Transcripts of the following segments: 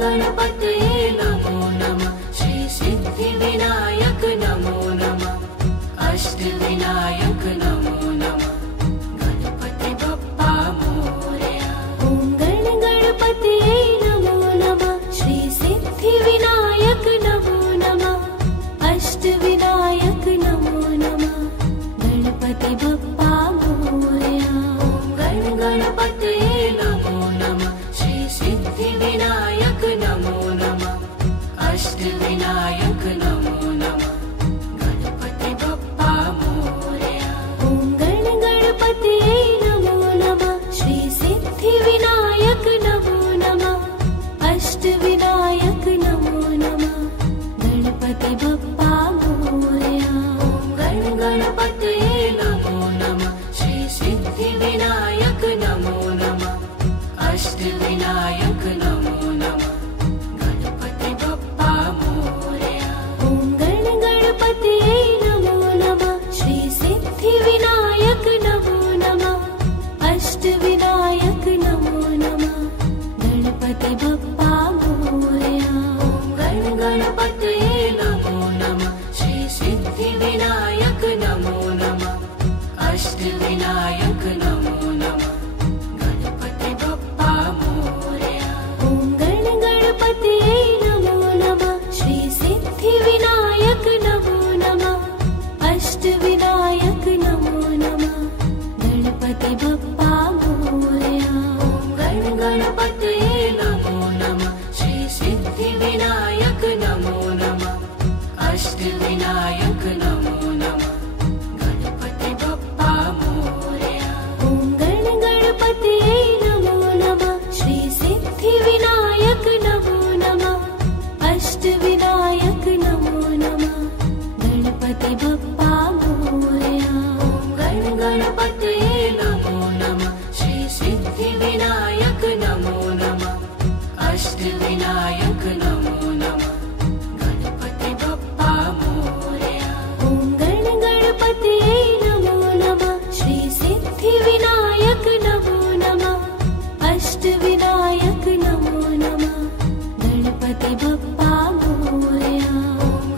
गणपतये नमो नमः। श्री सिद्धिविनायक नमो नमः। अष्टविनायक नमो नमः। गणपति बप्पा मोरया। ॐ गणपतये नमो नमः। श्री सिद्धिविनायक नमो नमः। अष्टविनायक नमो नमः। गणपति बप्पा मोरया। ॐ गणपतये नमो नमः। श्री सिद्धिविनायक नमो नमः। अष्टविनायक नमो नमः। गणपति बप्पा मोरया। ॐ गणपतये नमो नमः। श्री सिद्धिविनायक नमो नमः। अष्टविनायक नमो नमः। गणपति बप्पा मोरया। ॐ गणपतये नमो नमः। श्री सिद्धिविनायक नमो नमः। अष्टविनायक नमो नमः। गणपति बप्पा मोरया। ॐ गणपतये नमो नमः। श्री सिद्धिविनायक नमो नमः। अष्टविनायक नमो नमः। गणपति बप्पा मोरया। ॐ गणपतये नमो नमः। श्री सिद्धिविनायक नमो नमः। अष्टविनायक नमो नमः। गणपति बप्पा मोरया। ॐ गणपतये नमो नमः। श्री सिद्धिविनायक नमो नमः। अष्टविनायक नमो नमः। गणपति बप्पा मोरया। ॐ गणपतये नमो नमः। श्री सिद्धिविनायक नमो नमः। अष्टविनायक नमो नमः। गणपति बप्पा मोरया। ॐ गणपतये नमो नमः। श्री सिद्धिविनायक नमो नमः। अष्टविनायक नमो नमः। गणपति बप्पा मोरया। ॐ गणपतये नमो नमः। श्री सिद्धिविनायक नमो नमः। अष्टविनायक नमो नमः। गणपति बप्पा मोरया। ॐ गणपतये नमो नमः। श्री सिद्धिविनायक नमो नमः। अष्टविनायक नमो नमः। गणपति बप्पा मोरया।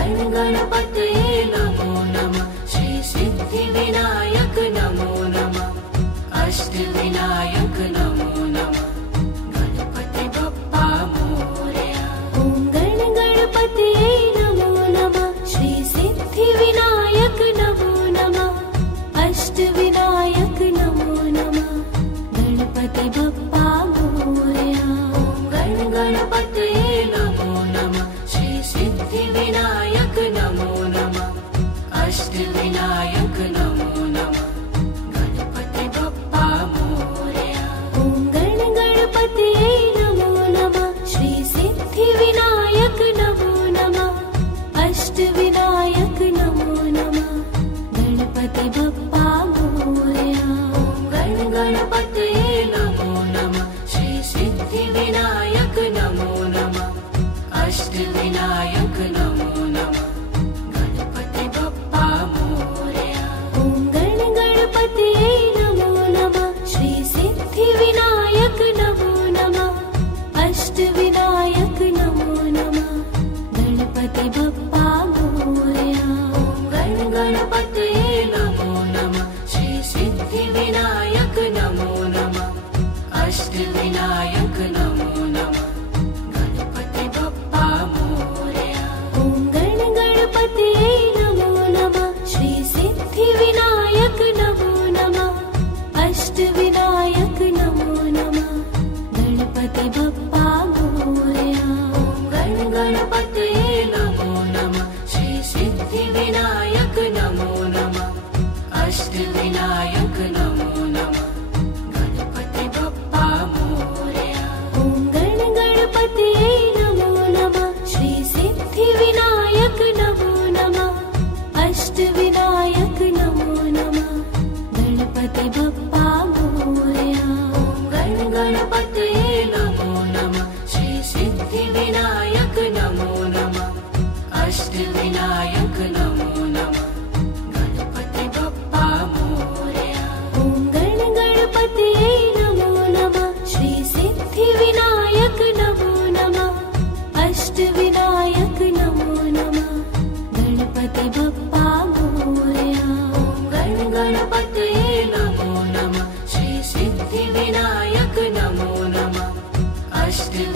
ॐ गणपतये नमो नमः। श्री सिद्धिविनायक नमो नमः। अष्टविनायक नमो नमः। गणपति बप्पा मोरया। ॐ गणपतये नमो नमः। श्री सिद्धिविनायक नमो नमः। अष्टविनायक नमो नमः। गणपति बप्पा मोरया। ॐ गणपतये नमो नमः। श्री सिद्धिविनायक नमो नमः। अष्टविनायक नमो नमः। गणपति बप्पा मोरया। ॐ गणपतये नमो नमः। श्री सिद्धिविनायक नमो नमः। अष्टविनायक नमो नमः। गणपति बप्पा मोरया। ॐ गणपतये नमो नमः। श्री सिद्धिविनायक नमो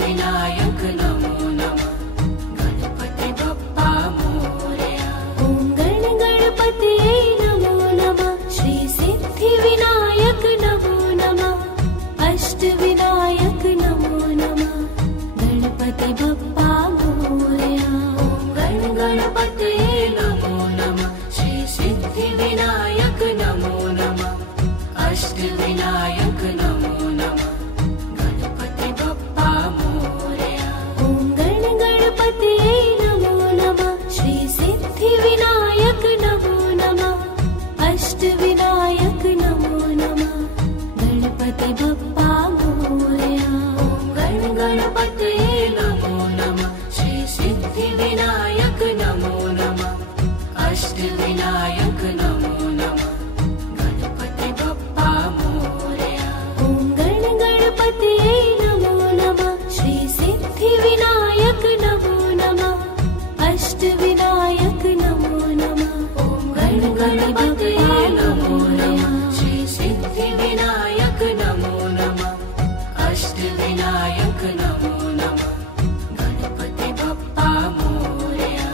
अष्टविनायक नमो नमः गणपति बप्पा मोरया। ॐ गण गणपतये नमो नमः श्री सिद्धिविनायक नमो नमः अष्टविनायक नमो नमः गणपति बप्पा मोरया। ॐ गण गणपतये नमो नमः श्री सिद्धिविनायक नमो नमः अष्टविनायक नमो नमः गणपति बप्पा मोरया। ॐ गण गणपतये नमो नमः श्री सिद्धिविनायक नमो नमः अष्टविनायक नमो नमः गणपति बप्पा मोरया। ॐ गण गणपतये नमो नमः श्री सिद्धिविनायक नमो नमः अष्टविनायक नमो नमः गणपति बप्पा मोरया। ॐ गण गणपतये नमो नमः श्री सिद्धिविनायक नमो नमः अष्टविनायक नमो नमः ॐ गण गणपतये नमो नमः श्री सिद्धिविनायक नमो नमः अष्टविनायक नमो नमः गणपति बप्पा मोरया।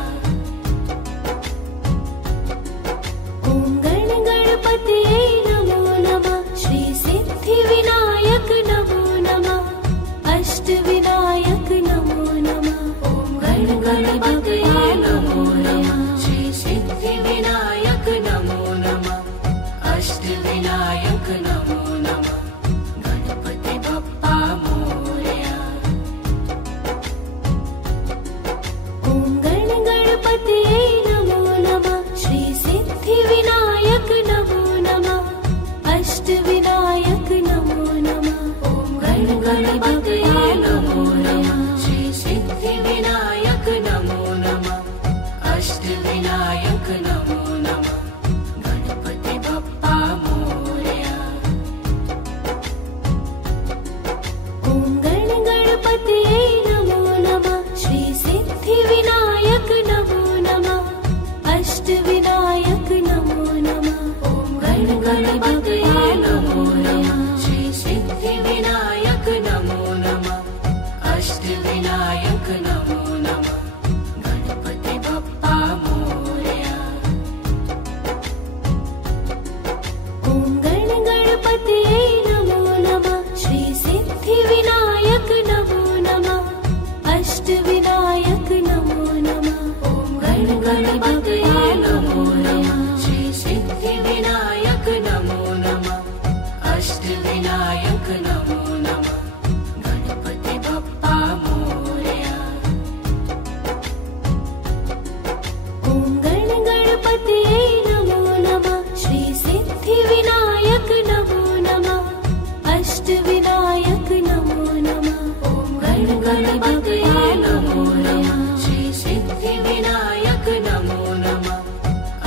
ॐ गण गणपतये नमो नमः श्री सिद्धिविनायक नमो नमः अष्टविनायक नमो नमः ॐ गण गणपतये नमो नमः श्री सिद्धिविनायक नमो नमः अष्टविनायक नमो नमः गणपति बप्पा मोरया। ॐ गण गणपतये नमो नमः श्री सिद्धिविनायक नमो नमः अष्टविनायक नमो नमः ॐ गण गणपतये नमो नमः श्री सिद्धिविनायक नमो नमः अष्टविनायक नमो नमः गणपति बप्पा मोरया। ॐ गण गणपतये नमो नमः श्री सिद्धिविनायक नमो नमः अष्टविनायक नमो नमः ॐ गण गणपतये नमो नमः श्री सिद्धिविनायक नमो नमः अष्टविनायक नमो नमः गणपति बप्पा मोरया। ॐ गण गणपतये नमो नमः श्री सिद्धिविनायक नमो नमः अष्टविनायक नमो नमः ॐ गण गणपतये नमो नमः श्री सिद्धिविनायक नमो नमः अष्टविनायक नमो नमः गणपति बप्पा मोरया। ॐ गण गणपतये नमो नमः श्री सिद्धिविनायक नमो नमः अष्टविनायक नमो नमः ॐ गण गणपतये नमो नमः श्री सिद्धिविनायक नमो नमः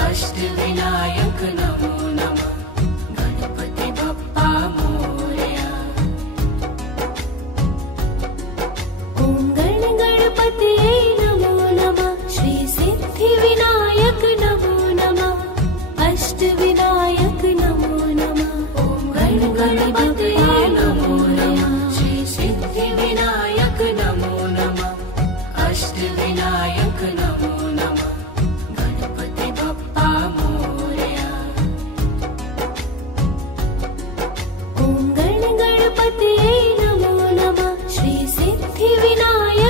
अष्टविनायक नमो नमः गणपति बप्पा मोरया। ॐ गण गणपतये नमो नमः श्री सिद्धिविनायक नमो नमः अष्टविनायक नमो नमः ॐ गण गणपतये नमो नमः श्री सिद्धिविनायक नमो नमः अष्टविनायक नमो नमः गणपति बप्पा मोरया। ॐ गण गणपतये नमो नमः श्री सिद्धिविनायक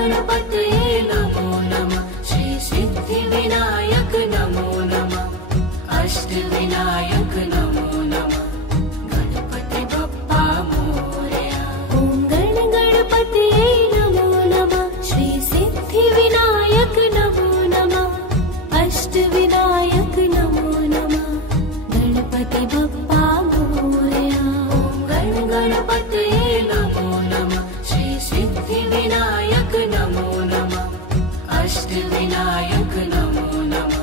गणपतये नमो नमः श्री सिद्धिविनायक नमो नमः अष्टविनायक नमो नमः गणपति बप्पा मोरया। ॐ गणपतये नमो नमः श्री सिद्धिविनायक नमो नमः अष्टविनायक नमो नमः गणपति बप्पा मोरया। गणपतये नमो नमः श्री सिद्धिविनायक नमो नमः अष्टविनायक नमो नमः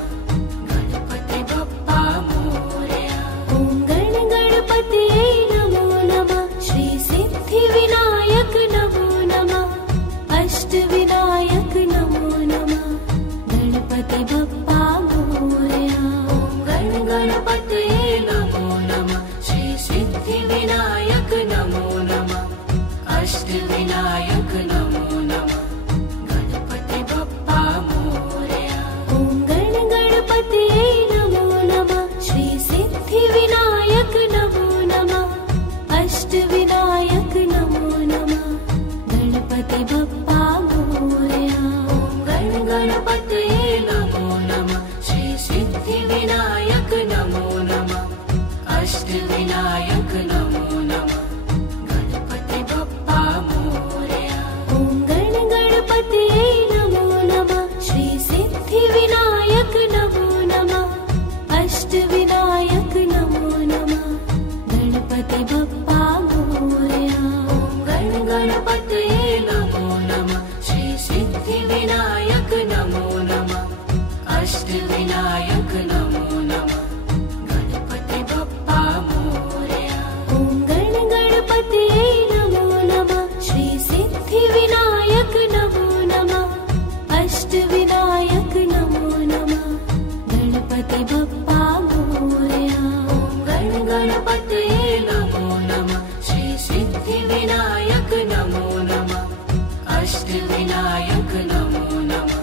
गणपति बप्पा मोरया। ॐ गणपतये नमो नमः श्री सिद्धिविनायक नमो नमः अष्टविनायक नमो नमः गणपति बप्पा मोरया। गणपतये नमो नमः श्री सिद्धिविनायक नमो नमः अष्टविनायक नमो नमः गणपति बप्पा मोरया। ॐ गणपतये नमो नमः श्री सिद्धिविनायक नमो नमः अष्टविनायक नमो नमः गणपति बप्पा मोरया। गणपतये नमो नमः श्री सिद्धिविनायक नमो नमः अष्टविनायक नमो नमः गणपति बप्पा मोरया। ॐ गणपतये नमो नमः श्री सिद्धिविनायक नमो नमः अष्टविनायक नमो नमः गणपति बप्पा मोरया। गणपतये नमो नमः श्री सिद्धिविनायक नमो नमः अष्टविनायक नमो नमः गणपति बप्पा मोरया। ॐ गणपतये नमो नमः श्री सिद्धिविनायक नमो नमः अष्टविनायक नमो नमः गणपति बप्पा मोरया। गणपतये नमो नमः श्री सिद्धिविनायक नमो नमः अष्टविनायक नमो नमः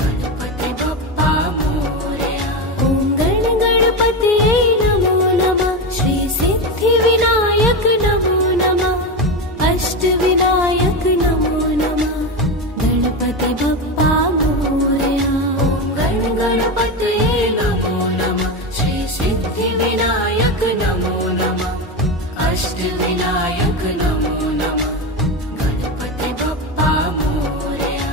गणपति बप्पा मोरया। ॐ गणपतये नमो नमः श्री सिद्धिविनायक नमो नमः अष्टविनायक नमो नमः गणपति बप्पा मोरया। गणपतये नमो नमः श्री सिद्धिविनायक नमो नमः अष्टविनायक नमो नमः गणपति बप्पा मोरया।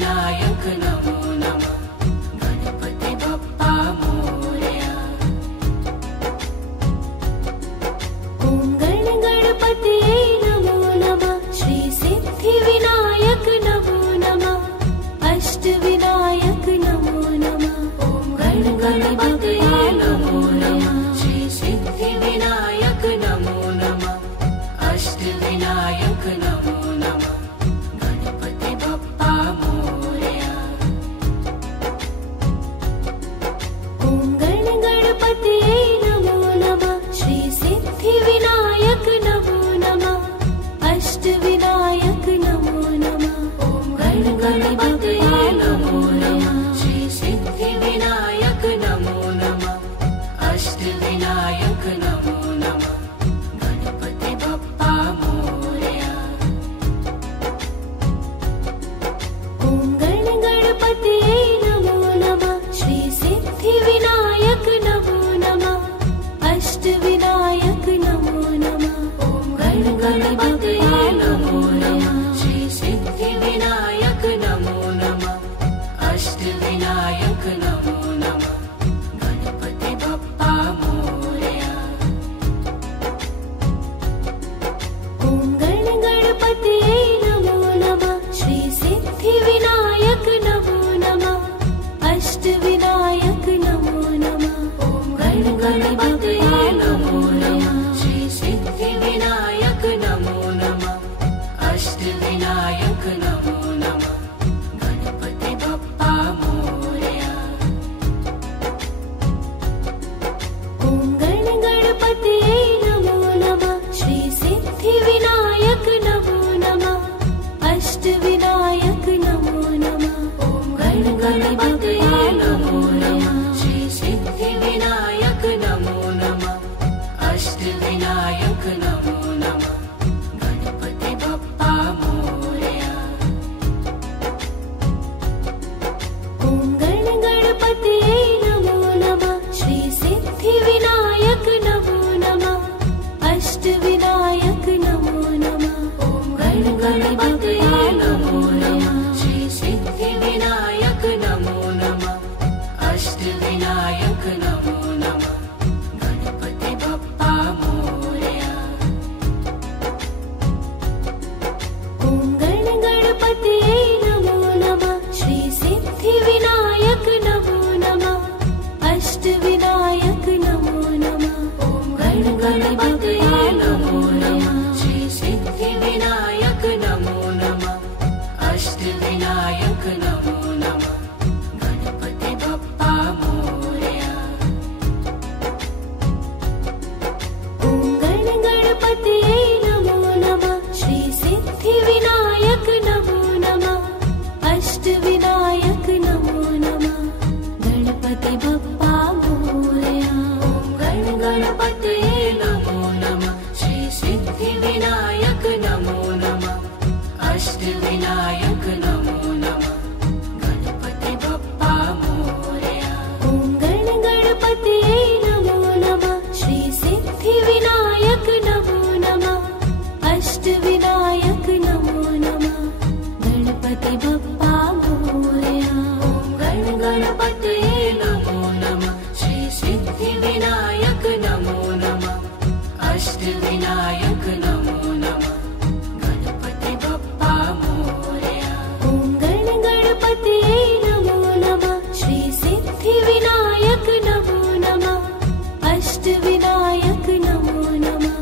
अष्टविनायक नमो नमः गणपति बप्पा मोरया। ॐ गणपतये नमो नमः श्री सिद्धिविनायक नमो नमः अष्टविनायक नमो नमः। ॐ गणपतये नमो नमः श्री सिद्धिविनायक नमो नमः अष्टविनायक नमो नमः गणपति बप्पा मोरया। ॐ गणपतये नमो नमः श्री सिद्धिविनायक नमो नमः अष्टविनायक नमो नमः। ॐ गणपतये नमो नमः श्री सिद्धिविनायक नमो नमः अष्टविनायक नमो नमः गणपति बप्पा मोरया। ॐ गणपतये नमो नमः श्री सिद्धिविनायक नमो नमः अष्टविनायक नमो नमः। ॐ गणपतये नमो नमः श्री सिद्धिविनायक नमो नमः अष्टविनायक नमो नमः गणपति बप्पा मोरया। ॐ गणपतये नमो नमः श्री सिद्धिविनायक नमो नमः अष्टविनायक नमो नमः। ॐ गणपतये नमो नमः श्री सिद्धिविनायक नमो नमः अष्टविनायक नमो नमः गणपति बप्पा मोरया। ॐ गणपतये नमो नमः श्री सिद्धिविनायक नमो नमः अष्टविनायक नमो नमः। ॐ गणपतये नमो नमः श्री सिद्धिविनायक नमो नमः अष्टविनायक नमो नमः गणपति बप्पा मोरया। ॐ गणपतये नमो नमः श्री सिद्धिविनायक नमो नमः अष्टविनायक नमो नमः। ॐ गणपतये नमो नमः श्री सिद्धिविनायक नमो नमः अष्टविनायक नमो नमः गणपति बप्पा मोरया। ॐ गणपतये नमो नमः श्री सिद्धिविनायक नमो नमः अष्टविनायक नमो नमः। ॐ गणपतये नमो नमः श्री सिद्धिविनायक नमो नमः अष्टविनायक नमो नमः गणपति बप्पा मोरया। ॐ गणपतये नमो नमः श्री सिद्धिविनायक नमो नमः अष्टविनायक नमो नमः गणपति बप्पा मोरया। ॐ गणपतये नमो नमः श्री सिद्धिविनायक नमो नमः अष्टविनायक नमो नमः गणपति बप्पा मोरया। ॐ गणपतये नमो नमः श्री सिद्धिविनायक नमो नमः अष्टविनायक नमो नमः गणपति बप्पा मोरया। ॐ गणपतये नमो नमः श्री सिद्धिविनायक नमो नमः अष्टविनायक नमो नमः गणपति बप्पा मोरया। ॐ गणपतये नमो नमः श्री सिद्धिविनायक नमो नमः अष्टविनायक नमो नमः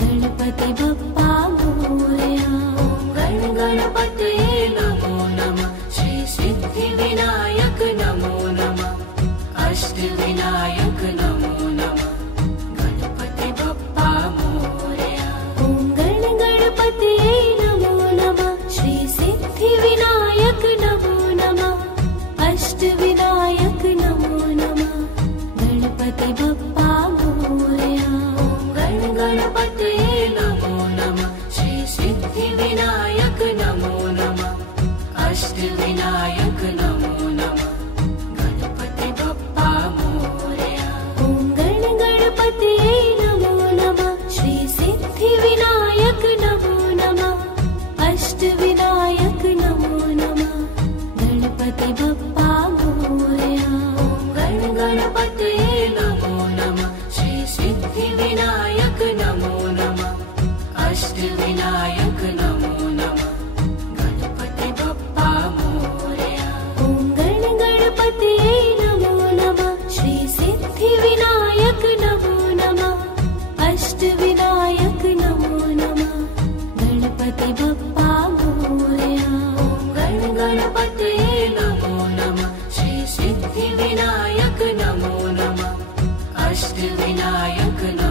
गणपति बप्पा मोरया। ॐ गणपतये नमो नमः श्री सिद्धिविनायक नमो नमः अष्टविनायक नमो नमः गणपति बप्पा मोरया। ॐ गणपतये नमो नमः श्री सिद्धिविनायक नमो नमः अष्टविनायक नमो नमः गणपति बप्पा मोरया। ॐ गणपतये नमो नमः श्री सिद्धिविनायक नमो नमः अष्टविनायक नमो नमः गणपति बप्पा मोरया। ॐ गणपतये नमो नमः श्री सिद्धिविनायक नमो नमः अष्टविनायक नमो नमः गणपति बप्पा मोरया। गण गणपतये नमो नमः। श्री सिद्धि विनायक नमो नमः। अष्ट विनायक नमो नमः। गणपति बप्पा मोरया। ॐ गण गणपतये नमो नमः। श्री सिद्धि विनायक नमो नमः। अष्ट विनायक नमो नमः। गणपति बप्पा मोरया। गण गणपतये नमो नमः। श्री सिद्धि विनायक नमो नमः। अष्ट विनायक नमो